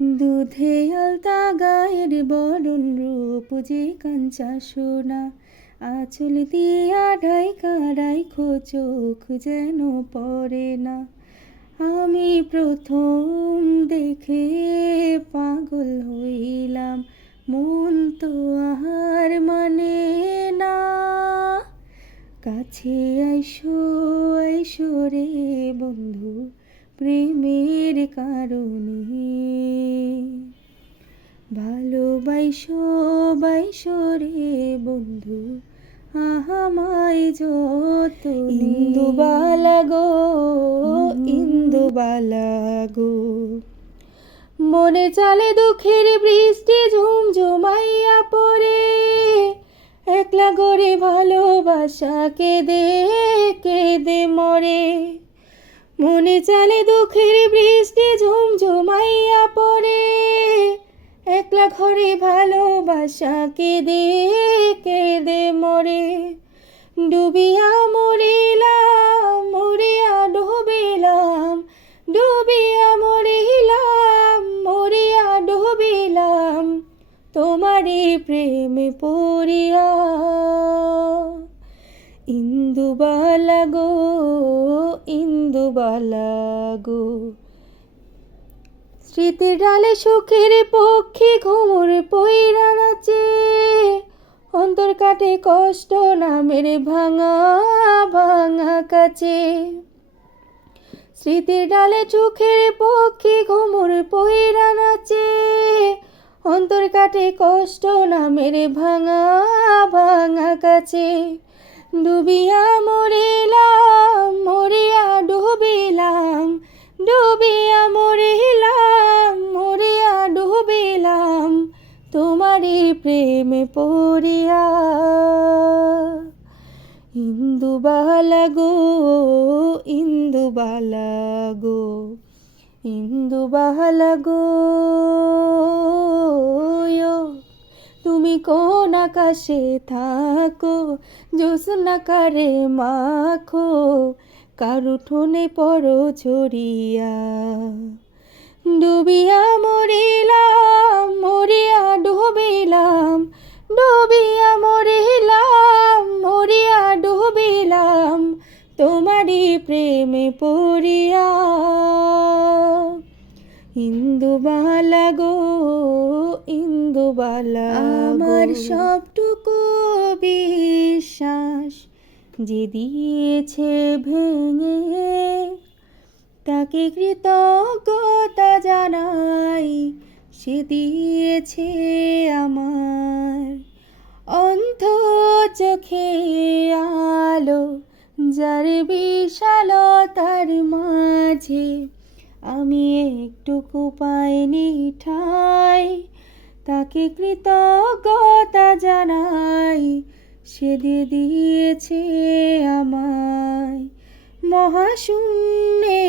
দুধে আলতা গায়ের বরণ রূপ যে কাঞ্চা সোনা, আঁচল দিয়া ঢাইকা রাইখো চোখ যেন পড়ে না। আমি প্রথম দেখে পাগল হইলাম, মন তো আর মানে না। কাছে আইসো আইসো রে বন্ধু, প্রেমের কারণে ভালোবাইসো বাইসো রে বন্ধু, আমায় যত। ইন্দুবালা গো ইন্দুবালা গো, মনে চালে দুঃখের বৃষ্টি ঝুমঝুমাইয়া পড়ে, একলা গড়ে ভালোবাসা কেঁদে কেঁদে মরে। মনে চালে দুঃখের বৃষ্টি ঝুমঝুমাইয়া পড়ে, একলা ঘরে ভালোবাসা কেঁদে কেঁদে মরে। ডুবিয়া মরিলাম মরিয়া ডুবিলাম, ডুবিয়া মরিলাম মরিয়া ডুবিলাম, তোমারই প্রেমে পড়িয়া। ইন্দুবালা গো ইন্দুবালা গো, স্মৃতির ডালে সুখের পক্ষী ঘুমুর পইরা নাচে, অন্তর কাটে কষ্ট নামের ভাঙা ভাঙা কাছে। স্মৃতির ডালে সুখের পক্ষী ঘুমুর পইরা নাচে, অন্তর কাটে কষ্ট নামের ভাঙা ভাঙা কাছে। ডুবিয়া মরিলাম মরিয়া ডুবিলাম, ডুবিয়া মরিলাম মরিয়া ডুবিলাম, তোমারই প্রেমে পড়িয়া। ইন্দুবালা গো ইন্দুবালা গো, ইন্দুবালা গো, তুমি কোন আকাশে থাকো, জ্যোৎস্না কারে মাখো, কার উঠোনে পড়ো ছড়িয়া। ডুবিয়া মরিলাম মরিয়া ডুবিলাম, ডুবিয়া মরিলাম মরিয়া ডুবিলাম, তোমারই প্রেমে পড়িয়া। ইন্দুবালা গো ইন্দুবালা, আমার সবটুকু বিশ্বাস যে দিয়েছে ভেঙে, তাকে কৃতজ্ঞতা জানাই, সে দিয়েছে আমার অন্ধ চোখে আলো, যার বিশালতার মাঝে আমি একটুকু পাইনি ঠাই, তাকে কৃতজ্ঞতা জানাই, সে দিয়ে দিয়েছে আমায় মহাশূন্যে